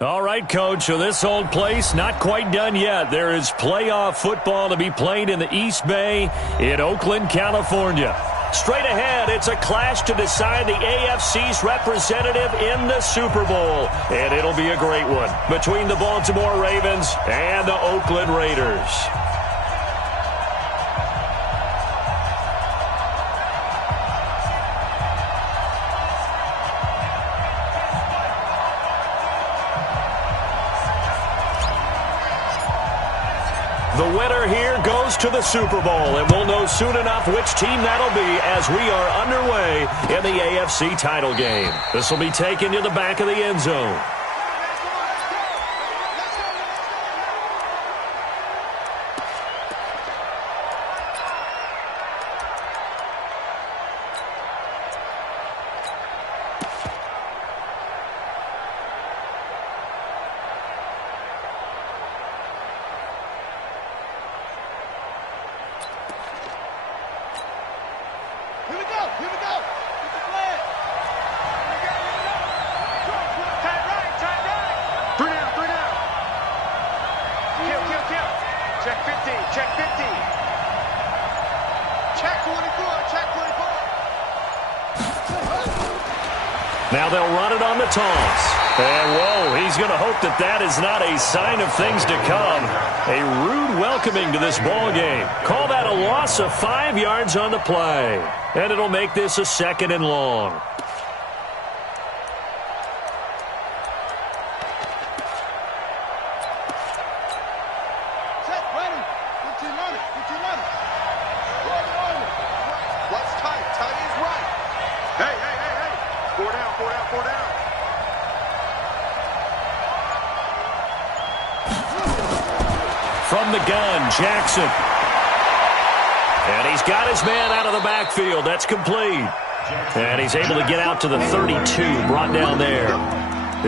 All right, Coach, so this old place not quite done yet. There is playoff football to be played in the East Bay in Oakland, California. Straight ahead, it's a clash to decide the AFC's representative in the Super Bowl. And it'll be a great one between the Baltimore Ravens and the Oakland Raiders. The winner here goes to the Super Bowl, and we'll know soon enough which team that'll be as we are underway in the AFC title game. This will be taken to the back of the end zone. Now they'll run it on the toss. And, whoa, he's going to hope that that is not a sign of things to come. A rude welcoming to this ball game. Call that a loss of 5 yards on the play. And it'll make this a 2nd and long. From the gun, Jackson. And he's got his man out of the backfield. That's complete. And he's able to get out to the 32, brought down there.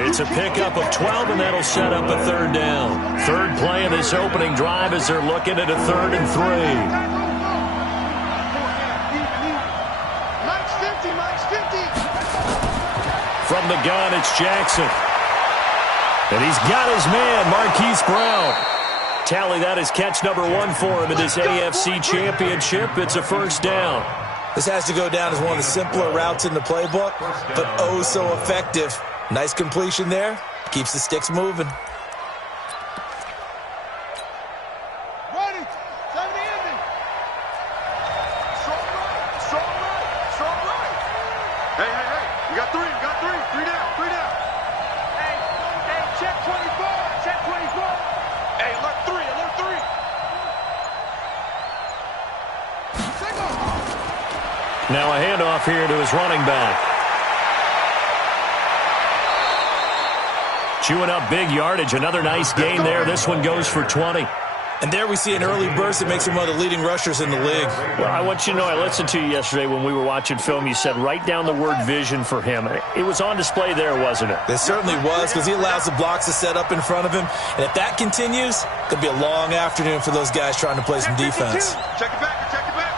It's a pickup of 12, and that'll set up a 3rd down. Third play of this opening drive as they're looking at a 3rd and 3. From the gun, it's Jackson. And he's got his man, Marquise Brown. Tally that is catch number 1 for him in this AFC Championship. It's a 1st down. This has to go down as one of the simpler routes in the playbook, but oh so effective. Nice completion there. Keeps the sticks moving. Now a handoff here to his running back. Chewing up big yardage. Another nice gain there. This one goes for 20. And there we see an early burst that makes him one of the leading rushers in the league. Well, I want you to know, I listened to you yesterday when we were watching film. You said write down the word vision for him. It was on display there, wasn't it? It certainly was, because he allows the blocks to set up in front of him. And if that continues, it could be a long afternoon for those guys trying to play some defense. Check it back, check it back.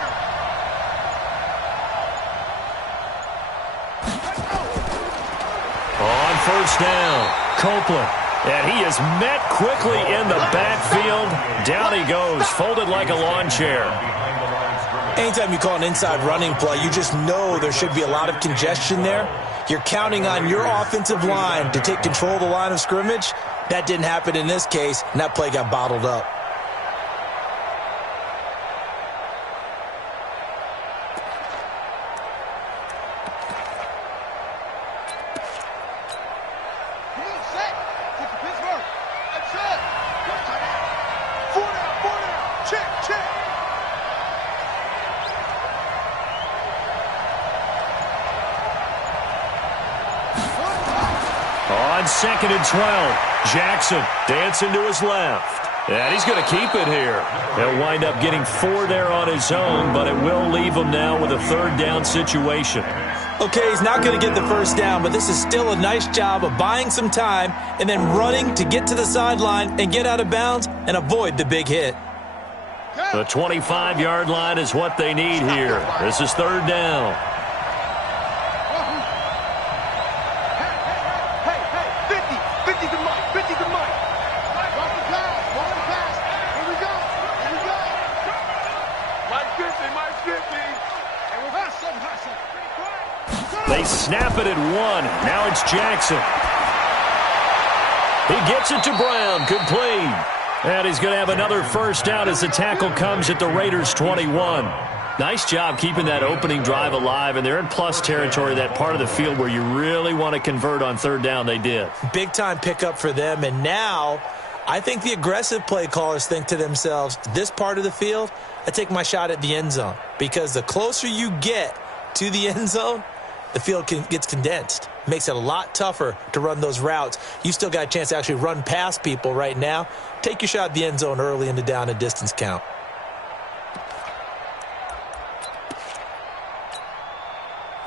On 1st down, Copeland. And he is met quickly in the backfield. Down he goes, folded like a lawn chair. Anytime you call an inside running play, you just know there should be a lot of congestion there. You're counting on your offensive line to take control of the line of scrimmage. That didn't happen in this case, and that play got bottled up. On 2nd and 12, Jackson dancing to his left. And he's going to keep it here. He'll wind up getting 4 there on his own, but it will leave him now with a 3rd down situation. Okay, he's not going to get the 1st down, but this is still a nice job of buying some time and then running to get to the sideline and get out of bounds and avoid the big hit. The 25-yard line is what they need here. This is 3rd down. Hey, 50 to Mike. They snap it at 1. Now it's Jackson. He gets it to Brown. Complete. And he's going to have another first down as the tackle comes at the Raiders' 21. Nice job keeping that opening drive alive, and they're in plus territory, that part of the field where you really want to convert on third down. They did. Big-time pickup for them, and now I think the aggressive play callers think to themselves, this part of the field, I take my shot at the end zone, because the closer you get to the end zone, the field gets condensed. Makes it a lot tougher to run those routes. You still got a chance to actually run past people right now. Take your shot at the end zone early in the down and distance count.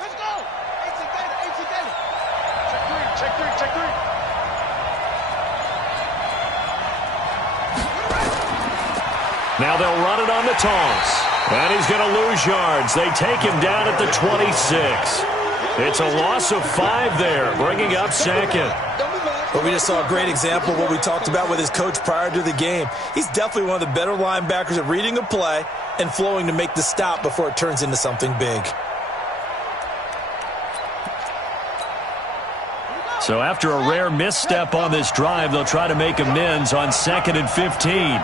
Let's go! 18 data. Check three. Now they'll run it on the toss. And he's going to lose yards. They take him down at the 26. It's a loss of 5 there, bringing up second. Well, we just saw a great example of what we talked about with his coach prior to the game. He's definitely one of the better linebackers at reading a play and flowing to make the stop before it turns into something big. So after a rare misstep on this drive, they'll try to make amends on 2nd and 15.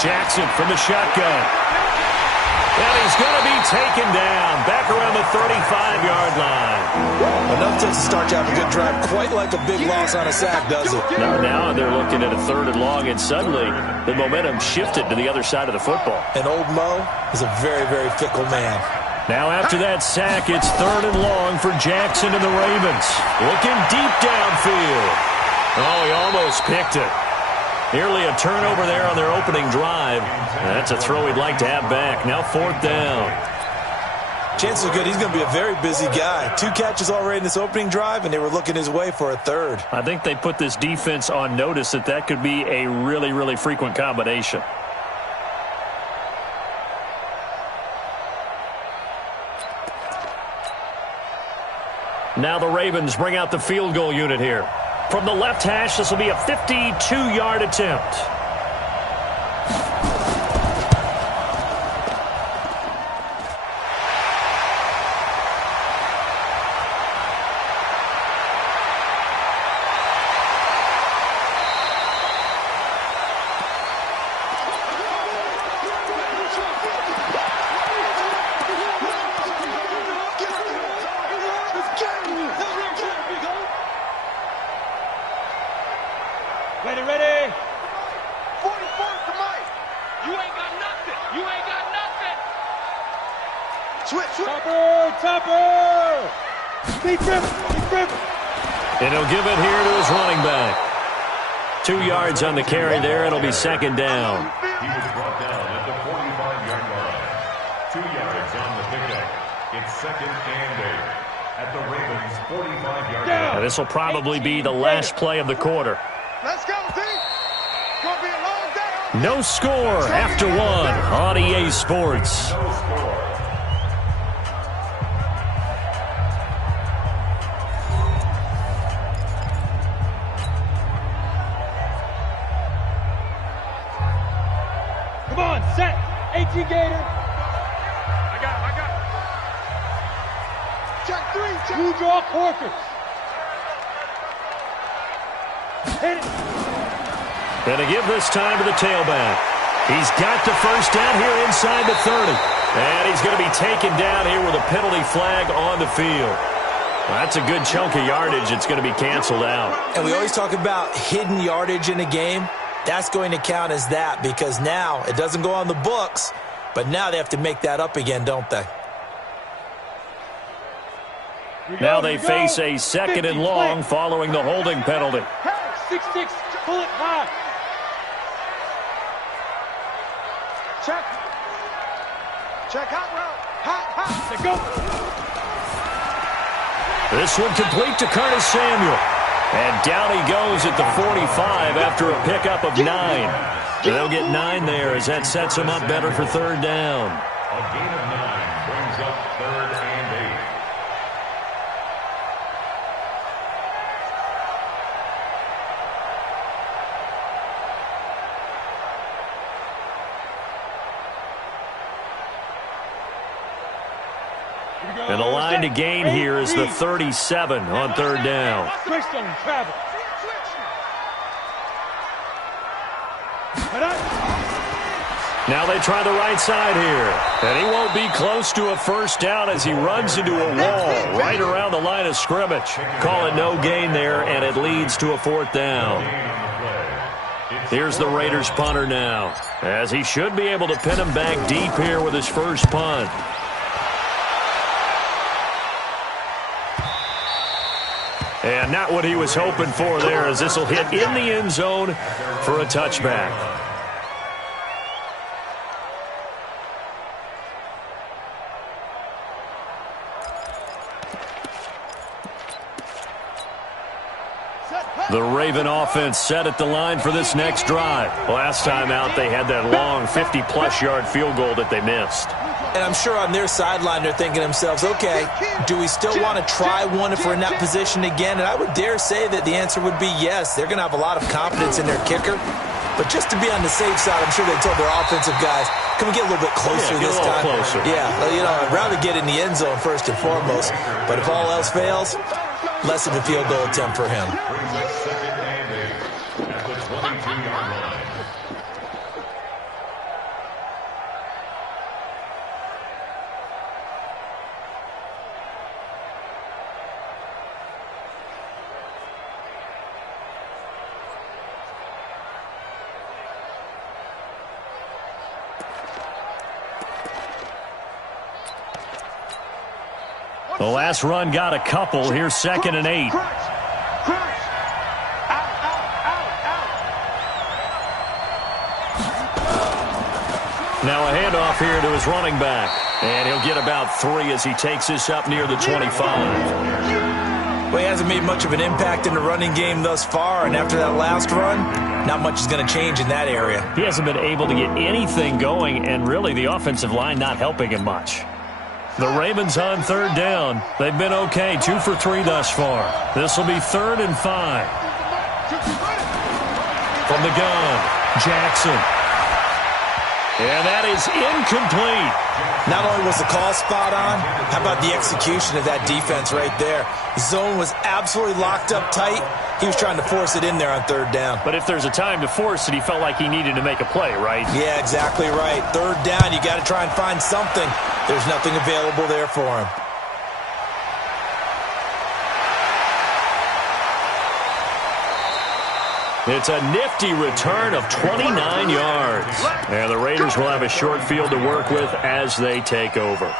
Jackson from the shotgun. And he's going to be taken down back around the 35-yard line. Enough to start to have a good drive, quite like a big loss on a sack, does it? Now they're looking at a 3rd and long, and suddenly the momentum shifted to the other side of the football. And old Mo is a very, very fickle man. Now after that sack, it's 3rd and long for Jackson and the Ravens. Looking deep downfield. Oh, he almost picked it. Nearly a turnover there on their opening drive. That's a throw he'd like to have back. Now 4th down. Chances are good he's going to be a very busy guy. 2 catches already in this opening drive, and they were looking his way for a 3rd. I think they put this defense on notice that could be a really, really frequent combination. Now the Ravens bring out the field goal unit here. From the left hash, this will be a 52-yard attempt. Ready. 44 for Mike. You ain't got nothing. Switch. Topper. Keep grip. And he'll give it here to his running back. 2 yards on the carry there. It'll be 2nd down. He was brought down at the 45-yard line. 2 yards on the pickup. It's 2nd and 8 at the Ravens' 45-yard line. Now this will probably be the last play of the quarter. Let's go, team. Gonna be a long day. No score after 1 on EA Sports. No score. Come on, set. 18 Gator. I got. Check 3. Two draw Corkers. Hit it. And to give this time to the tailback. He's got the first down here inside the 30. And he's going to be taken down here with a penalty flag on the field. Well, that's a good chunk of yardage. It's going to be canceled out. And we always talk about hidden yardage in a game. That's going to count as that because now it doesn't go on the books, but now they have to make that up again, don't they? Now they face a 2nd and long following the holding penalty. 6-6, pull it high. Check hot route. Hot. Let's go. This one complete to Curtis Samuel. And down he goes at the 45 after a pickup of 9. They'll get 9 there as that sets him up better for 3rd down. A gain of 9 brings up 3rd and 8. And the line to gain here is the 37 on third down. Switch on him, travel. Now they try the right side here. And he won't be close to a first down as he runs into a wall right around the line of scrimmage. Call it no gain there, and it leads to a fourth down. Here's the Raiders punter now, as he should be able to pin him back deep here with his first punt. And not what he was hoping for there, as this will hit in the end zone for a touchback. The Raven offense set at the line for this next drive. Last time out, they had that long 50-plus yard field goal that they missed. And I'm sure on their sideline they're thinking to themselves, okay, do we still want to try one if we're in that position again? And I would dare say that the answer would be yes. They're going to have a lot of confidence in their kicker. But just to be on the safe side, I'm sure they told their offensive guys, can we get a little bit closer this time? Closer. Yeah, you know, I'd rather get in the end zone first and foremost. But if all else fails, less of a field goal attempt for him. The last run got a couple. Here's 2nd and 8. Now a handoff here to his running back. And he'll get about 3 as he takes this up near the 25. Well, he hasn't made much of an impact in the running game thus far, and after that last run, not much is going to change in that area. He hasn't been able to get anything going, and really the offensive line not helping him much. The Ravens on third down. They've been okay, 2 for 3 thus far. This will be 3rd and 5. From the gun, Jackson. And that is incomplete. Not only was the call spot on, how about the execution of that defense right there? Zone was absolutely locked up tight. He was trying to force it in there on third down. But if there's a time to force it, he felt like he needed to make a play, right? Yeah, exactly right. Third down, you got to try and find something. There's nothing available there for him. It's a nifty return of 29 yards. And the Raiders will have a short field to work with as they take over.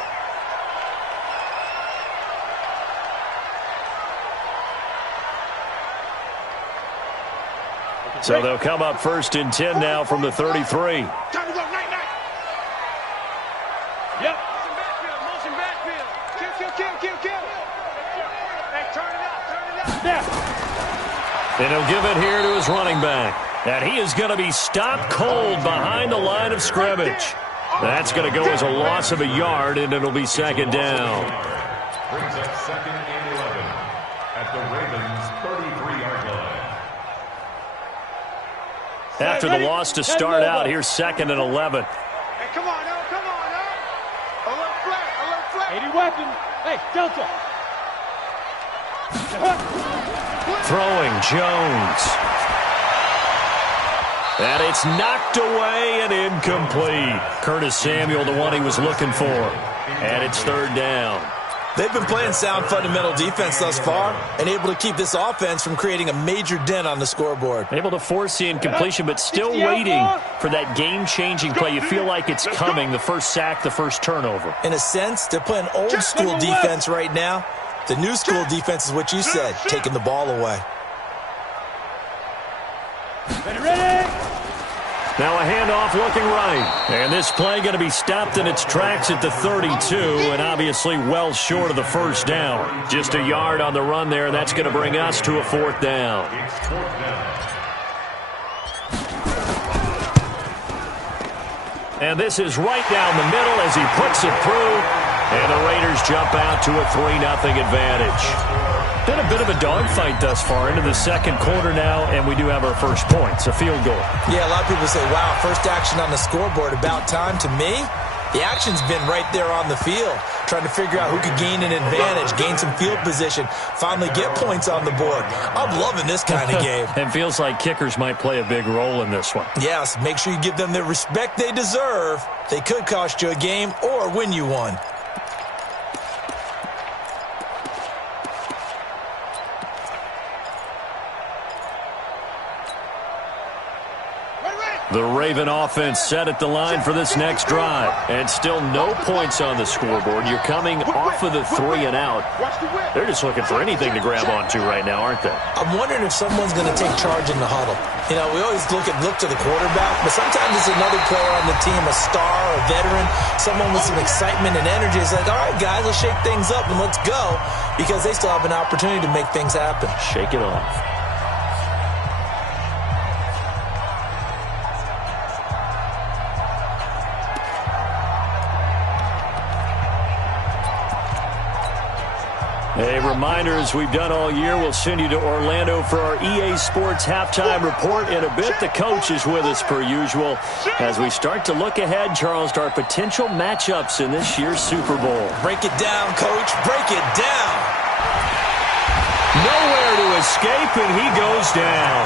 So they'll come up 1st and 10 now from the 33. Time to go, night. Yep. Motion backfield. Kill. Hey, turn it up. Yeah. And he'll give it here to his running back. And he is going to be stopped cold behind the line of scrimmage. That's going to go as a loss of a yard, and it'll be 2nd down. Brings up 2nd and 11 at the Ravens' 33-yard line. After the loss to start out, here's 2nd and 11. Hey, come on now. A little flat. 80 weapon. Hey, Delta. Throwing Jones. And it's knocked away and incomplete. Curtis Samuel, the one he was looking for. And it's 3rd down. They've been playing sound fundamental defense thus far and able to keep this offense from creating a major dent on the scoreboard. Able to force the incompletion, but still waiting for that game-changing play. You feel like it's coming, the first sack, the first turnover. In a sense, they're playing old-school defense right now. The new school defense is what you said, taking the ball away. Ready? Now a handoff looking right. And this play going to be stopped in its tracks at the 32, and obviously well short of the first down. Just a yard on the run there, and that's going to bring us to a 4th down. It's 4th down. And this is right down the middle as he puts it through. And the Raiders jump out to a 3-0 advantage. Been a bit of a dogfight thus far into the 2nd quarter now, and we do have our first points, a field goal. Yeah, a lot of people say, wow, first action on the scoreboard, about time. To me, The action's been right there on the field, trying to figure out who could gain an advantage, gain some field position, finally get points on the board. I'm loving this kind of game. It feels like kickers might play a big role in this one. Yes, make sure you give them the respect they deserve. They could cost you a game or win you one. The Raven offense set at the line for this next drive. And still no points on the scoreboard. You're coming off of the 3 and out. They're just looking for anything to grab onto right now, aren't they? I'm wondering if someone's going to take charge in the huddle. You know, we always look to the quarterback, but sometimes it's another player on the team, a star, a veteran, someone with some excitement and energy. It's like, all right, guys, let's shake things up and let's go, because they still have an opportunity to make things happen. Shake it off. A reminder, as we've done all year, we'll send you to Orlando for our EA Sports halftime report in a bit. The coach is with us per usual as we start to look ahead, Charles, to our potential matchups in this year's Super Bowl. Break it down, Coach. Break it down. Nowhere to escape, and he goes down.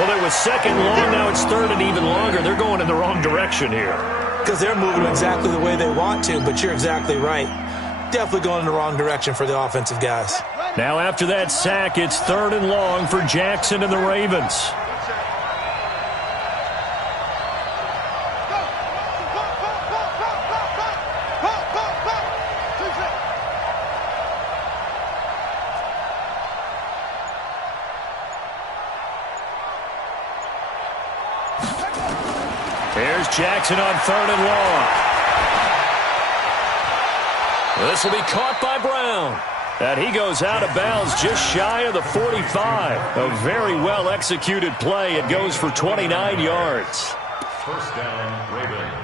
Well, it was second long. Now it's third and even longer. They're going in the wrong direction here. Because they're moving exactly the way they want to, but you're exactly right. Definitely going in the wrong direction for the offensive guys. Now after that sack, it's third and long for Jackson and the Ravens. Here's Jackson on third and long. This will be caught by Brown. And he goes out of bounds just shy of the 45. A very well-executed play. It goes for 29 yards. First down, Ravens.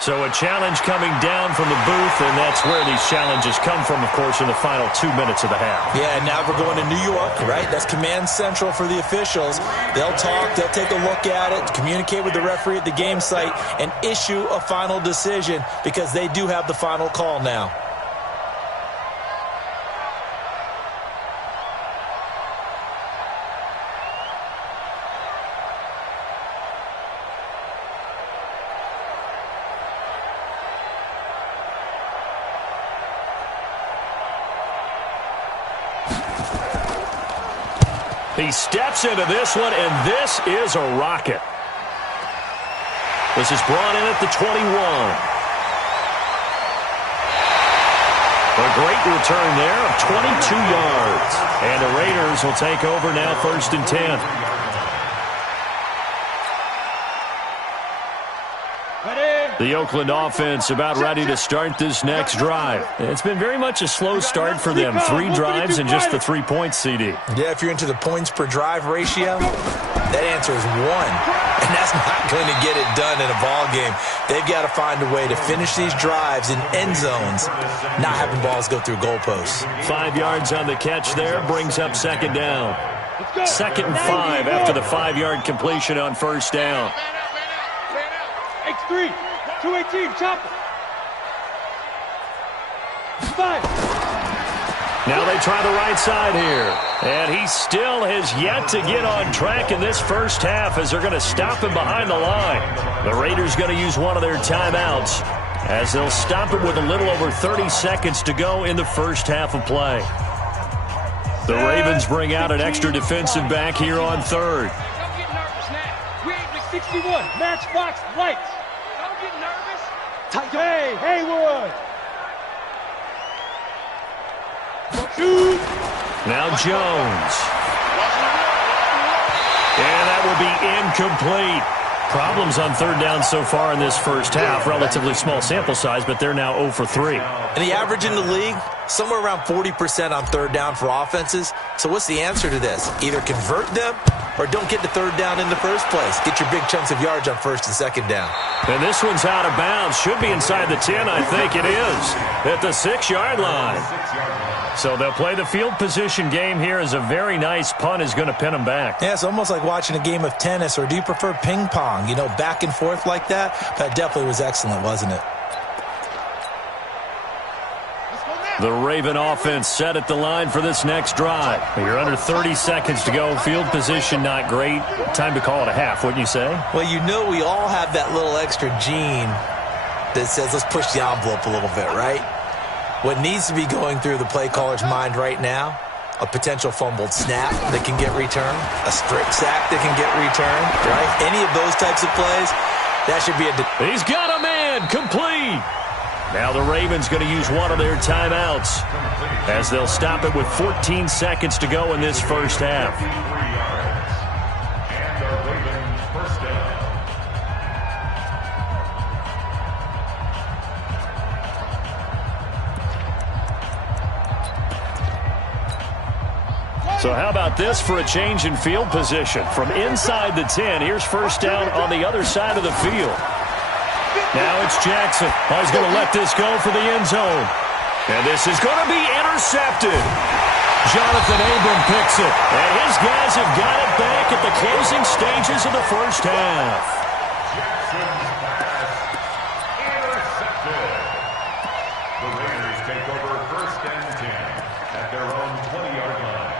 So a challenge coming down from the booth, and that's where these challenges come from, of course, in the final 2 minutes of the half. Yeah, now we're going to New York, right? That's command central for the officials. They'll talk, they'll take a look at it, communicate with the referee at the game site, and issue a final decision because they do have the final call now. He steps into this one, and this is a rocket. This is brought in at the 21. A great return there of 22 yards. And the Raiders will take over now, first and 10. The Oakland offense about ready to start this next drive. It's been very much a slow start for them. 3 drives and just the 3 points, CD. Yeah, if you're into the points per drive ratio, that answer is 1. And that's not going to get it done in a ball game. They've got to find a way to finish these drives in end zones, not having balls go through goalposts. 5 yards on the catch there, brings up second down. Second and 5 after the 5-yard completion on first down. X3. 218, chopper. 5. Now they try the right side here. And he still has yet to get on track in this first half as they're going to stop him behind the line. The Raiders going to use one of their timeouts as they'll stop it with a little over 30 seconds to go in the first half of play. The Ravens bring out an extra defensive back here on third. Don't get nervous now. We ain't the 61. Matchbox lights. Don't get nervous. Hey, Haywood. Shoot. Now Jones. And that will be incomplete. Problems on third down so far in this first half. Relatively small sample size, but they're now 0 for 3. And the average in the league, somewhere around 40% on third down for offenses. So what's the answer to this? Either convert them or don't get the third down in the first place. Get your big chunks of yards on first and second down. And this one's out of bounds. Should be inside the 10, I think it is. At the 6-yard line. So they'll play the field position game here as a very nice punt is going to pin them back. Yeah, it's almost like watching a game of tennis, or do you prefer ping pong? You know, back and forth like that? That definitely was excellent, wasn't it? The Raven offense set at the line for this next drive. You're under 30 seconds to go. Field position not great. Time to call it a half, wouldn't you say? Well, you know we all have that little extra gene that says let's push the envelope a little bit, right? What needs to be going through the play caller's mind right now, a potential fumbled snap that can get returned, a strip sack that can get returned, right? Any of those types of plays, that should be a... He's got a man, complete. Now the Ravens going to use one of their timeouts as they'll stop it with 14 seconds to go in this first half. And the Ravens first down. So how about this for a change in field position? From inside the 10, here's first down on the other side of the field. Now it's Jackson. Oh, he's going to let this go for the end zone. And this is going to be intercepted. Jonathan Abram picks it. And his guys have got it back at the closing stages of the first half. Jackson's pass intercepted. The Raiders take over first and 10 at their own 20-yard line.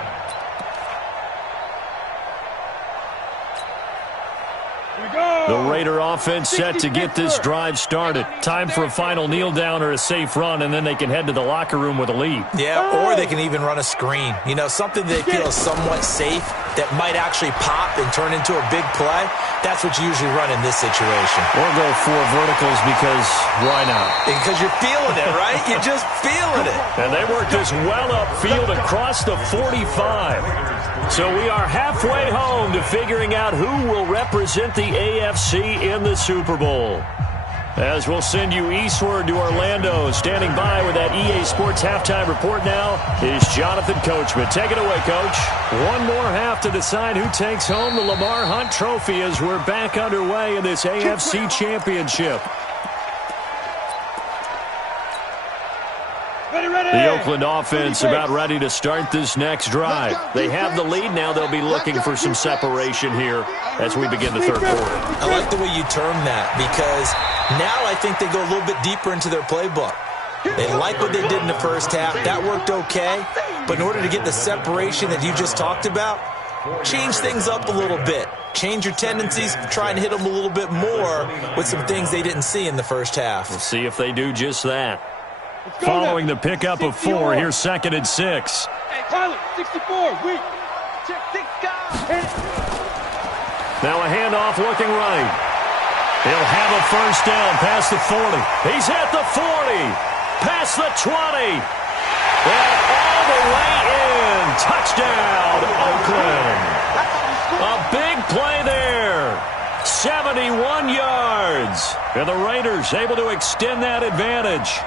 The Raider offense set to get this drive started. Time for a final kneel down or a safe run, and then they can head to the locker room with a lead. Yeah, or they can even run a screen. You know, something they feel is somewhat safe that might actually pop and turn into a big play. That's what you usually run in this situation. Or go 4 verticals because why not? Because you're feeling it, right? You're just feeling it. And they work this well upfield across the 45. So we are halfway home to figuring out who will represent the AFC in the Super Bowl. As we'll send you eastward to Orlando, standing by with that EA Sports halftime report now is Jonathan Coachman. Take it away, Coach. One more half to decide who takes home the Lamar Hunt Trophy as we're back underway in this AFC Championship. The Oakland offense about ready to start this next drive. They have the lead now. They'll be looking for some separation here as we begin the third quarter. I like the way you term that because now I think they go a little bit deeper into their playbook. They like what they did in the first half. That worked okay. But in order to get the separation that you just talked about, change things up a little bit. Change your tendencies, try and hit them a little bit more with some things they didn't see in the first half. We'll see if they do just that. Following the pickup of 4, here's 2nd and 6. Hey, Pilot, 64, weak. Check 6 guys. Now a handoff looking right. He'll have a first down past the 40. He's at the 40. Past the 20. And all the way in. Touchdown, Oakland. A big play there. 71 yards. And the Raiders able to extend that advantage.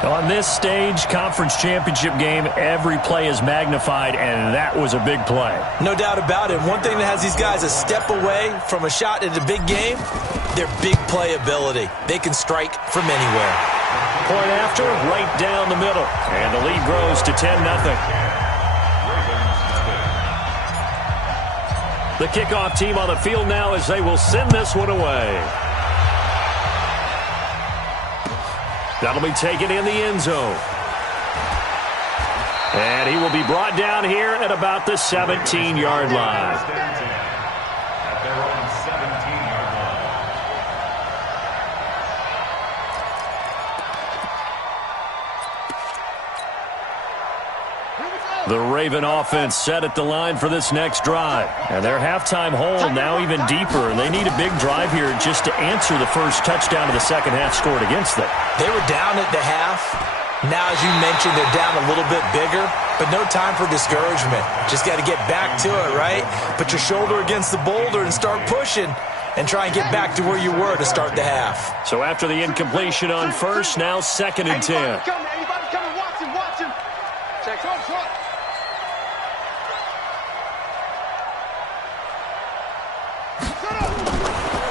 On this stage, conference championship game, every play is magnified, and that was a big play. No doubt about it. One thing that has these guys a step away from a shot at a big game, their big play ability. They can strike from anywhere. Point after, right down the middle. And the lead grows to 10-0. The kickoff team on the field now as they will send this one away. That'll be taken in the end zone. And he will be brought down here at about the 17-yard line. At their own 17-yard line. The Raven offense set at the line for this next drive. And their halftime hole now even deeper. And they need a big drive here just to answer the first touchdown of the second half scored against them. They were down at the half. Now, as you mentioned, they're down a little bit bigger, but no time for discouragement. Just got to get back to it, right? Put your shoulder against the boulder and start pushing and try and get back to where you were to start the half. So after the incompletion on first, now 2nd and 10. Anybody coming, watch him. Check, front.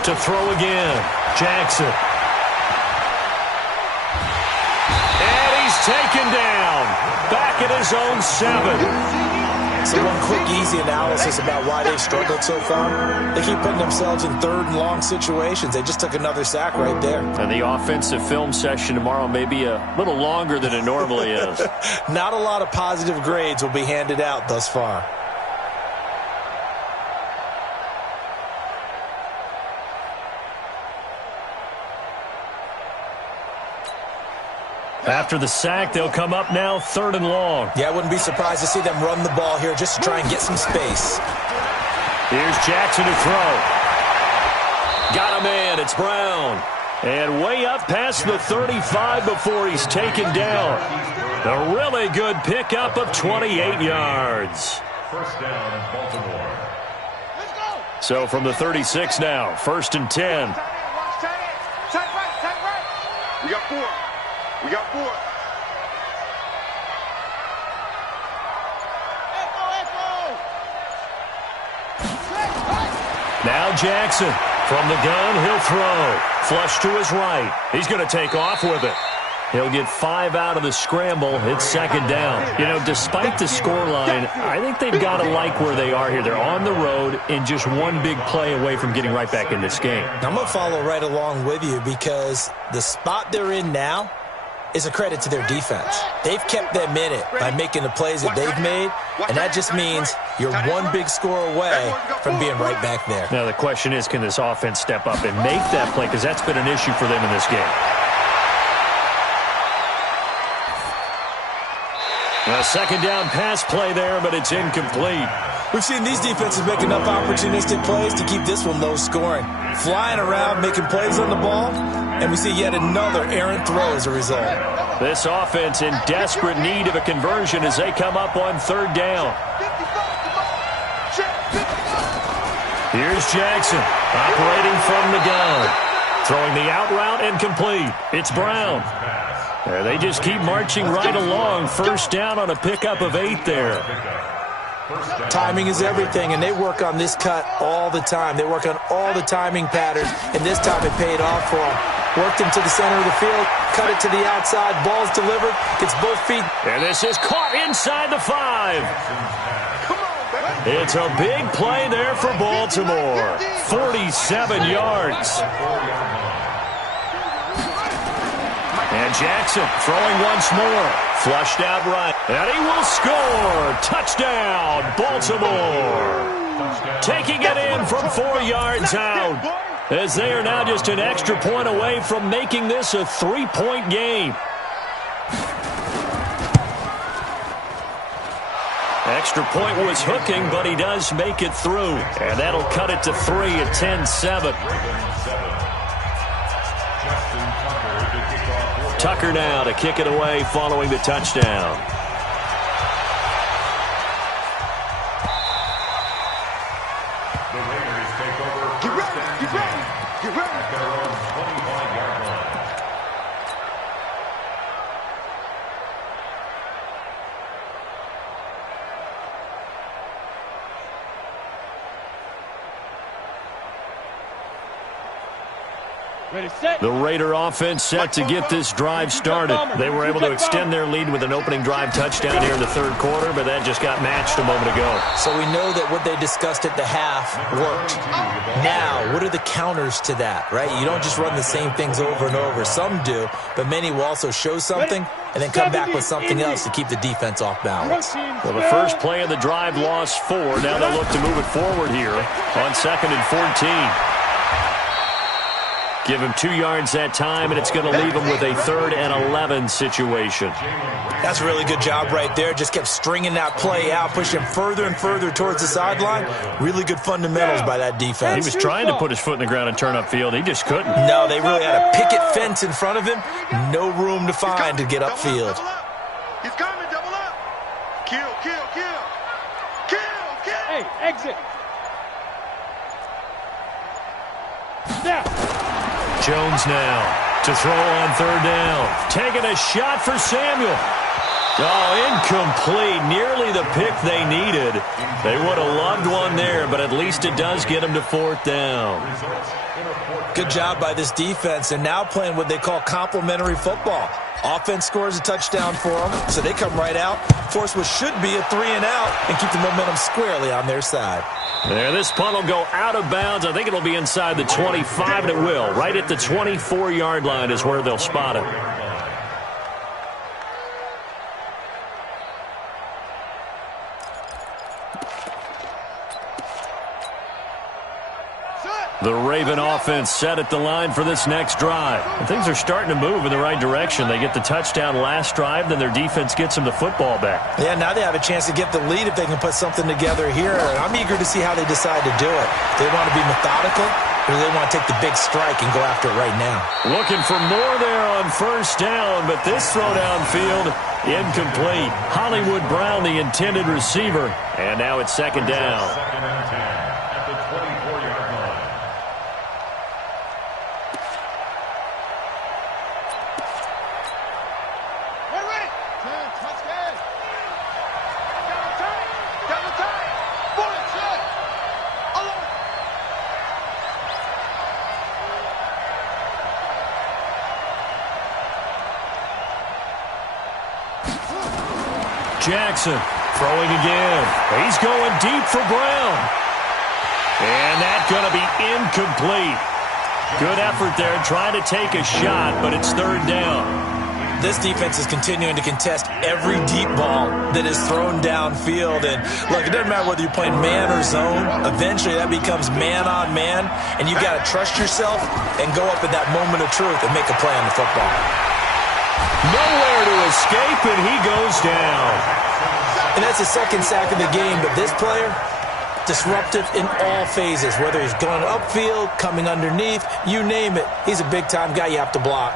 To throw again, Jackson. And he's taken down. Back at his own 7. So one quick, easy analysis about why they've struggled so far. They keep putting themselves in third and long situations. They just took another sack right there. And the offensive film session tomorrow may be a little longer than it normally is. Not a lot of positive grades will be handed out thus far. After the sack, they'll come up now 3rd and long. Yeah, I wouldn't be surprised to see them run the ball here just to try and get some space. Here's Jackson to throw. Got him in. It's Brown. And way up past the 35 before he's taken down. A really good pickup of 28 yards. First down, Baltimore. Let's go. So from the 36 now, 1st and 10. We got 4. We got 4. Now Jackson from the gun, he'll throw. Flush to his right. He's going to take off with it. He'll get 5 out of the scramble. It's 2nd down. You know, despite the scoreline, I think they've got to like where they are here. They're on the road and just one big play away from getting right back in this game. I'm going to follow right along with you because the spot they're in now is a credit to their defense. They've kept them in it by making the plays that they've made, and that just means you're one big score away from being right back there. Now the question is, can this offense step up and make that play? Because that's been an issue for them in this game. A 2nd down pass play there, but it's incomplete. We've seen these defenses make enough opportunistic plays to keep this one low scoring. Flying around, making plays on the ball, and we see yet another errant throw as a result. This offense in desperate need of a conversion as they come up on 3rd down. Here's Jackson operating from the gun. Throwing the out route and complete. It's Brown. There, they just keep marching right along. 1st down on a pickup of 8 there. Timing is everything, and they work on this cut all the time. They work on all the timing patterns, and this time it paid off for them. Worked him to the center of the field, cut it to the outside, ball's delivered, gets both feet. And this is caught inside the 5. It's a big play there for Baltimore. 47 yards. And Jackson throwing once more. Flushed out right. And he will score. Touchdown, Baltimore. Taking it in from 4 yards out. As they are now just an extra point away from making this a 3-point game. Extra point was hooking, but he does make it through. And that'll cut it to 3 at 10-7. Tucker now to kick it away following the touchdown. The Raiders take over first and 10 at their own 25-yard line. Ready, set. The Raider offense set to get this drive started. They were able to extend their lead with an opening drive touchdown here in the 3rd quarter, but that just got matched a moment ago. So we know that what they discussed at the half worked. Now, what are the counters to that, right? You don't just run the same things over and over. Some do, but many will also show something and then come back with something else to keep the defense off balance. Well, the first play of the drive lost 4. Now they'll look to move it forward here on 2nd and 14. Give him 2 yards that time, and it's going to leave him with a 3rd and 11 situation. That's a really good job right there. Just kept stringing that play out, pushing him further and further towards the sideline. Really good fundamentals by that defense. He was trying to put his foot in the ground and turn upfield. He just couldn't. No, they really had a picket fence in front of him. No room to find to get upfield. He's coming, double up. Kill, kill, kill. Kill, kill. Hey, exit. Snap. Jones now to throw on 3rd down. Taking a shot for Samuel. Oh, incomplete. Nearly the pick they needed. They would have loved one there, but at least it does get them to fourth down. Good job by this defense, and now playing what they call complementary football. Offense scores a touchdown for them, so they come right out, force what should be a 3-and-out, and keep the momentum squarely on their side. There, this punt will go out of bounds. I think it'll be inside the 25, and it will. Right at the 24-yard line is where they'll spot it. The Raven offense set at the line for this next drive. And things are starting to move in the right direction. They get the touchdown last drive, then their defense gets them the football back. Yeah, now they have a chance to get the lead if they can put something together here. I'm eager to see how they decide to do it. Do they want to be methodical, or do they want to take the big strike and go after it right now? Looking for more there on first down, but this throw downfield, incomplete. Hollywood Brown, the intended receiver, and now it's second down. Second and 10 at the 24-yard line. Jackson throwing again. He's going deep for Brown. And that's going to be incomplete. Good effort there trying to take a shot, but it's third down. This defense is continuing to contest every deep ball that is thrown downfield. And, look, it doesn't matter whether you're playing man or zone. Eventually that becomes man-on-man, and you've got to trust yourself and go up at that moment of truth and make a play on the football. Nowhere to escape, and he goes down. And that's the second sack of the game, but this player, disruptive in all phases, whether he's going upfield, coming underneath, you name it. He's a big-time guy you have to block.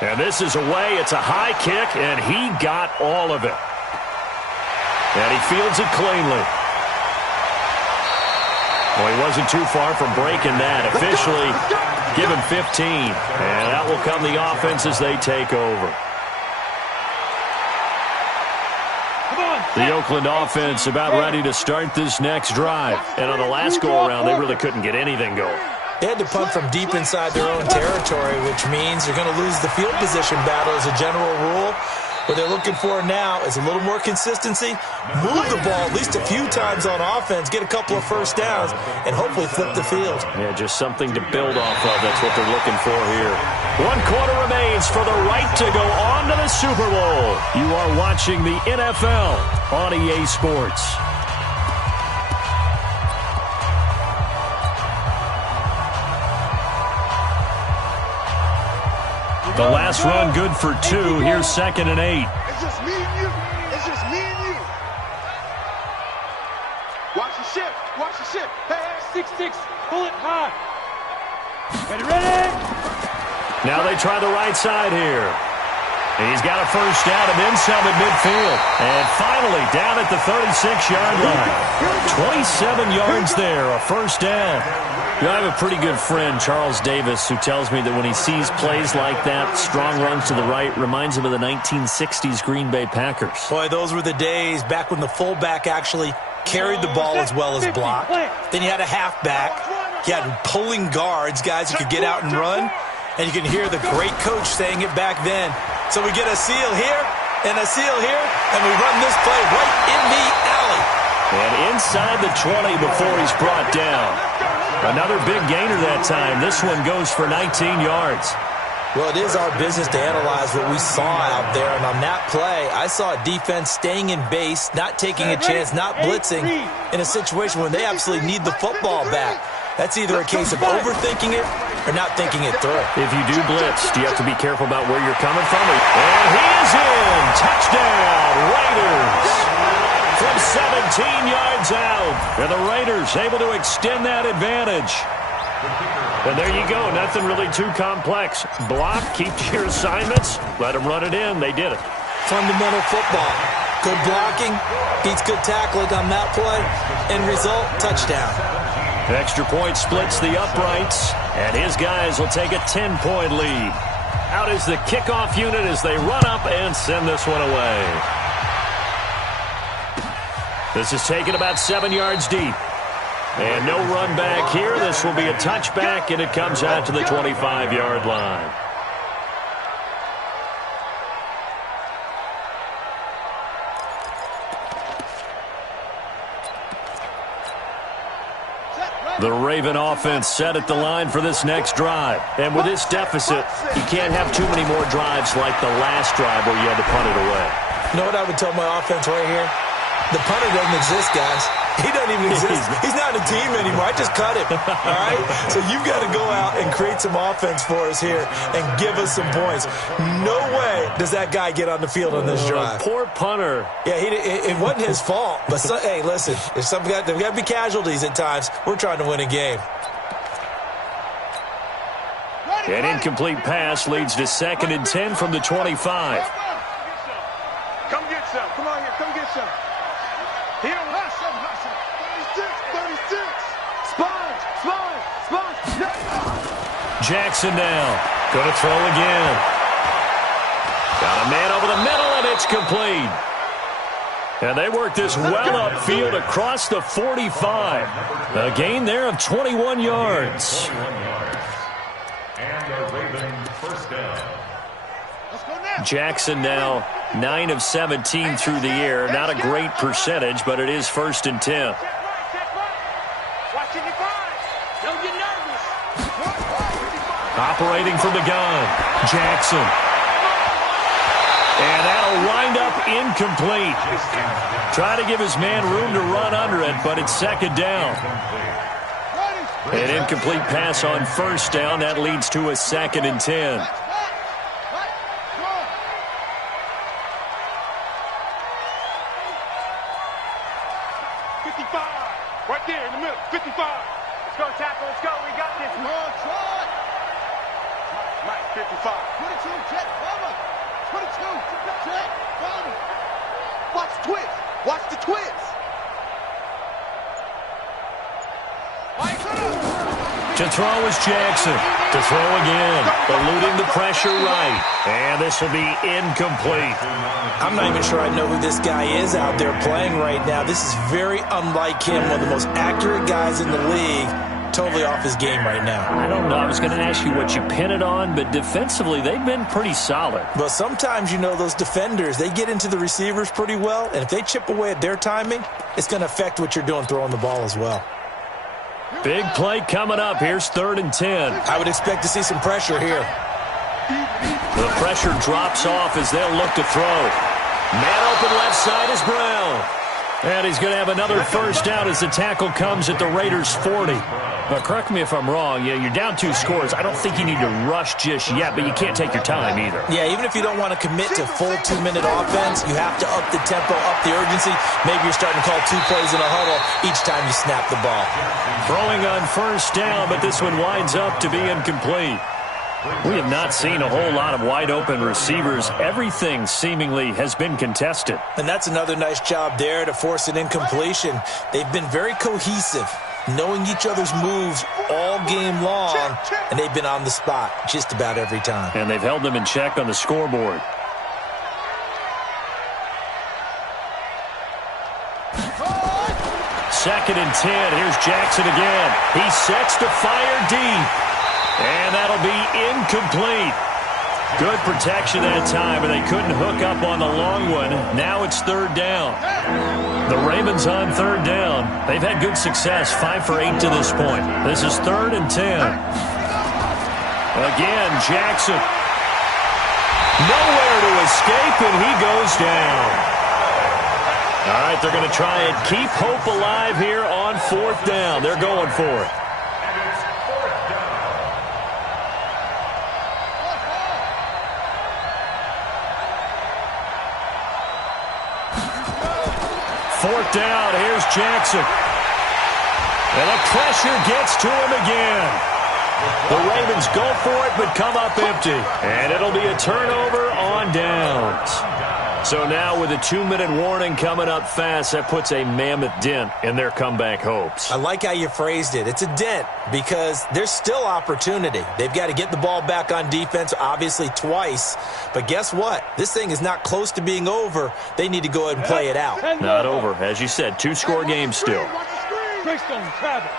And this is away. It's a high kick, and he got all of it. And he fields it cleanly. Well, he wasn't too far from breaking that. Officially, give him 15. And that will come the offense as they take over. The Oakland offense about ready to start this next drive. And on the last go-around, they really couldn't get anything going. They had to punt from deep inside their own territory, which means they're going to lose the field position battle as a general rule. What they're looking for now is a little more consistency, move the ball at least a few times on offense, get a couple of first downs, and hopefully flip the field. Yeah, just something to build off of. That's what they're looking for here. 1 quarter remains for the right to go on to the Super Bowl. You are watching the NFL on EA Sports. The last run good for 2. Here's 2nd and 8. It's just me and you. It's just me and you. Watch the ship. Watch the ship. Hey, 6-6. Pull it high. Ready, ready. Now they try the right side here. He's got a first down and then some at midfield. And finally down at the 36-yard line. 27 yards there, a first down. You know, I have a pretty good friend, Charles Davis, who tells me that when he sees plays like that, strong runs to the right, reminds him of the 1960s Green Bay Packers. Boy, those were the days back when the fullback actually carried the ball as well as blocked. Then you had a halfback. You had pulling guards, guys who could get out and run. And you can hear the great coach saying it back then. So we get a seal here and a seal here, and we run this play right in the alley. And inside the 20 before he's brought down. Another big gainer that time. This one goes for 19 yards. Well, it is our business to analyze what we saw out there. And on that play, I saw a defense staying in base, not taking a chance, not blitzing in a situation where they absolutely need the football back. That's either a case of overthinking it or not thinking it through. If you do blitz, do you have to be careful about where you're coming from? And he is in. Touchdown, Raiders. From 17 yards out. And the Raiders able to extend that advantage. And there you go. Nothing really too complex. Block, keep to your assignments. Let them run it in. They did it. Fundamental football. Good blocking beats good tackling on that play. End result, touchdown. Extra point splits the uprights, and his guys will take a 10-point lead. Out is the kickoff unit as they run up and send this one away. This is taken about 7 yards deep. And no run back here. This will be a touchback, and it comes out to the 25-yard line. The Raven offense set at the line for this next drive. And with this deficit, you can't have too many more drives like the last drive where you had to punt it away. You know what I would tell my offense right here? The punter doesn't exist, guys. He doesn't even exist. He's not a team anymore. I just cut him, all right? So you've got to go out and create some offense for us here and give us some points. No way does that guy get on the field on this drive. Poor punter. Yeah, it wasn't his fault. But, hey, listen, there's got to be casualties at times. We're trying to win a game. An incomplete pass leads to 2nd and 10 from the 25. Come get some. Come on here. Come get some. Here, rush him. 36. Sponge. Jackson now. Going to throw again. Got a man over the middle, and it's complete. And they work this well upfield across the 45. A gain there of 21 yards. And a Raven first down. Jackson now 9 of 17 through the air. Not a great percentage, but it is 1st and 10. Operating from the gun, Jackson. And that'll wind up incomplete. Try to give his man room to run under it, but it's 2nd down. An incomplete pass on 1st down. That leads to a 2nd and 10. Right there in the middle, 55. Let's go, tackle, let's go. We got this. Mike, 55. 22, Jet, cover. 22, Jet, cover. Watch the twist. Watch the twist. To throw is Jackson. To throw again. Eluding the pressure right. And this will be incomplete. I'm not even sure I know who this guy is out there playing right now. This is very unlike him, one of the most accurate guys in the league. Totally off his game right now. I don't know. I was going to ask you what you pin it on, but defensively, they've been pretty solid. But sometimes, you know, those defenders, they get into the receivers pretty well, and if they chip away at their timing, it's going to affect what you're doing throwing the ball as well. Big play coming up. Here's 3rd and 10. I would expect to see some pressure here. The pressure drops off as they'll look to throw. Man open left side is Brown. And he's going to have another 1st down as the tackle comes at the Raiders' 40. Now, correct me if I'm wrong. Yeah, you're down 2 scores. I don't think you need to rush just yet, but you can't take your time either. Yeah, even if you don't want to commit to full 2-minute offense, you have to up the tempo, up the urgency. Maybe you're starting to call 2 plays in a huddle each time you snap the ball. Throwing on 1st down, but this one winds up to be incomplete. We have not seen a whole lot of wide-open receivers. Everything seemingly has been contested. And that's another nice job there to force an incompletion. They've been very cohesive, knowing each other's moves all game long, and they've been on the spot just about every time. And they've held them in check on the scoreboard. Second and 10. Here's Jackson again. He sets to fire deep. And that'll be incomplete. Good protection that time, and they couldn't hook up on the long one. Now it's 3rd down. The Ravens on 3rd down. They've had good success, 5 for 8 to this point. This is 3rd and 10. Again, Jackson. Nowhere to escape, and he goes down. All right, they're going to try and keep hope alive here on 4th down. They're going for it. 4th down, here's Jackson. And the pressure gets to him again. The Ravens go for it, but come up empty. And it'll be a turnover on downs. So now with a 2-minute warning coming up fast, that puts a mammoth dent in their comeback hopes. I like how you phrased it. It's a dent because there's still opportunity. They've got to get the ball back on defense, obviously twice. But guess what? This thing is not close to being over. They need to go ahead and play it out. Not over. As you said, 2-score game still. Greystone, travel.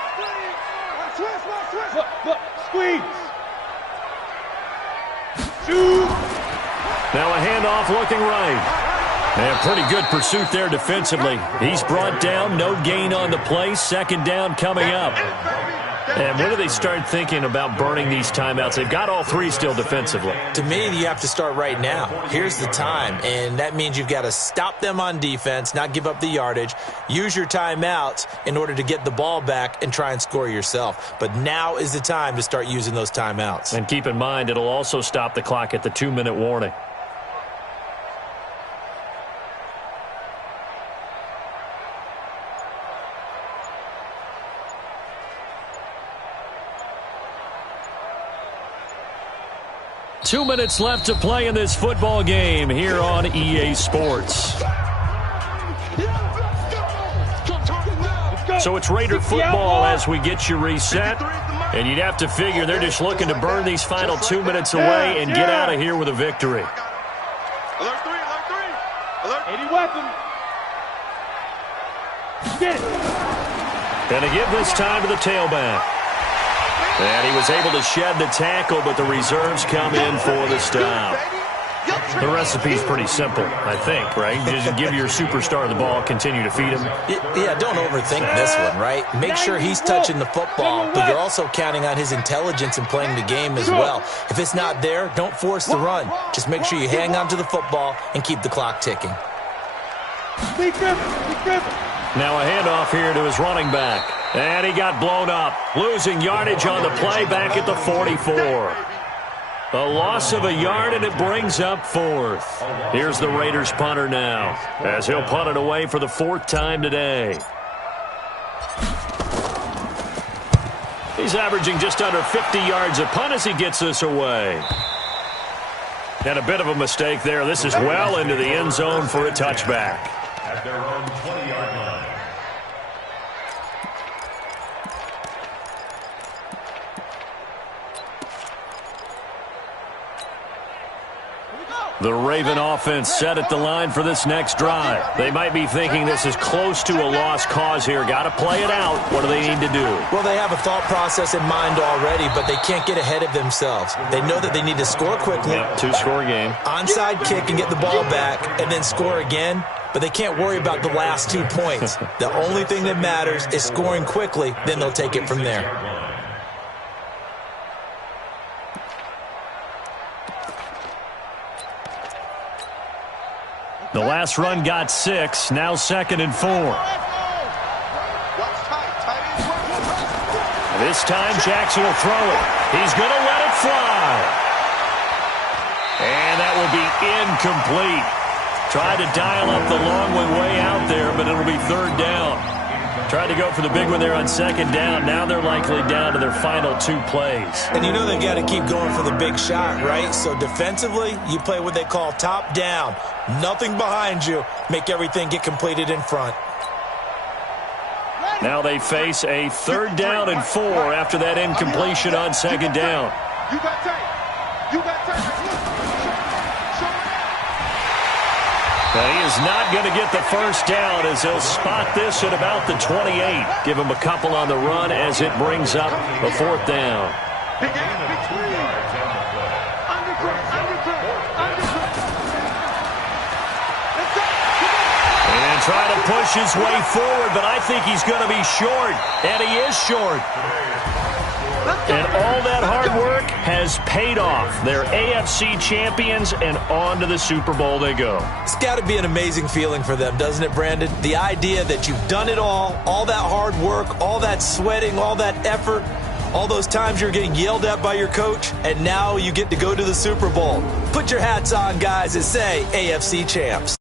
Look, squeeze. Shoot. Now a handoff looking right. And pretty good pursuit there defensively. He's brought down, no gain on the play. Second down coming up. And when do they start thinking about burning these timeouts? They've got all three still defensively. To me, you have to start right now. Here's the time, and that means you've got to stop them on defense, not give up the yardage, use your timeouts in order to get the ball back and try and score yourself. But now is the time to start using those timeouts. And keep in mind, it'll also stop the clock at the 2-minute warning. Two minutes left to play in this football game here on EA Sports. So it's Raider football as we get you reset. And you'd have to figure they're just looking to burn these final 2 minutes away and get out of here with a victory. Alert 3, alert 3. Alert. 80 weapon. Get it. And to give this time to the tailback. And he was able to shed the tackle, but the reserves come in for the stop. The recipe's pretty simple, I think, right? Just give your superstar the ball, continue to feed him. Yeah, don't overthink this one, right? Make sure he's touching the football, but you're also counting on his intelligence in playing the game as well. If it's not there, don't force the run. Just make sure you hang on to the football and keep the clock ticking. Now a handoff here to his running back. And he got blown up. Losing yardage on the play back at the 44. A loss of a yard, and it brings up fourth. Here's the Raiders punter now, as he'll punt it away for the fourth time today. He's averaging just under 50 yards a punt as he gets this away. And a bit of a mistake there. This is well into the end zone for a touchback. At their own 20-yard line. The Raven offense set at the line for this next drive. They might be thinking this is close to a lost cause here. Got to play it out. What do they need to do? Well, they have a thought process in mind already, but they can't get ahead of themselves. They know that they need to score quickly. Yep, 2-score game. Onside kick and get the ball back, and then score again. But they can't worry about the last 2 points. The only thing that matters is scoring quickly. Then they'll take it from there. The last run got 6. Now 2nd and 4. This time Jackson will throw it. He's going to let it fly. And that will be incomplete. Tried to dial up the long way out there, but it'll be 3rd down. Tried to go for the big one there on 2nd down. Now they're likely down to their final 2 plays. And you know they've got to keep going for the big shot, right? So defensively, you play what they call top down. Nothing behind you. Make everything get completed in front. Now they face a 3rd down and 4 after that incompletion on 2nd down. You got tape. You got tape. But he is not going to get the first down as he'll spot this at about the 28. Give him a couple on the run as it brings up a 4th down. And try to push his way forward, but I think he's going to be short. And he is short. And all that hard work has paid off. They're AFC champions, and on to the Super Bowl they go. It's got to be an amazing feeling for them, doesn't it, Brandon? The idea that you've done it all that hard work, all that sweating, all that effort, all those times you're getting yelled at by your coach, and now you get to go to the Super Bowl. Put your hats on, guys, and say AFC champs.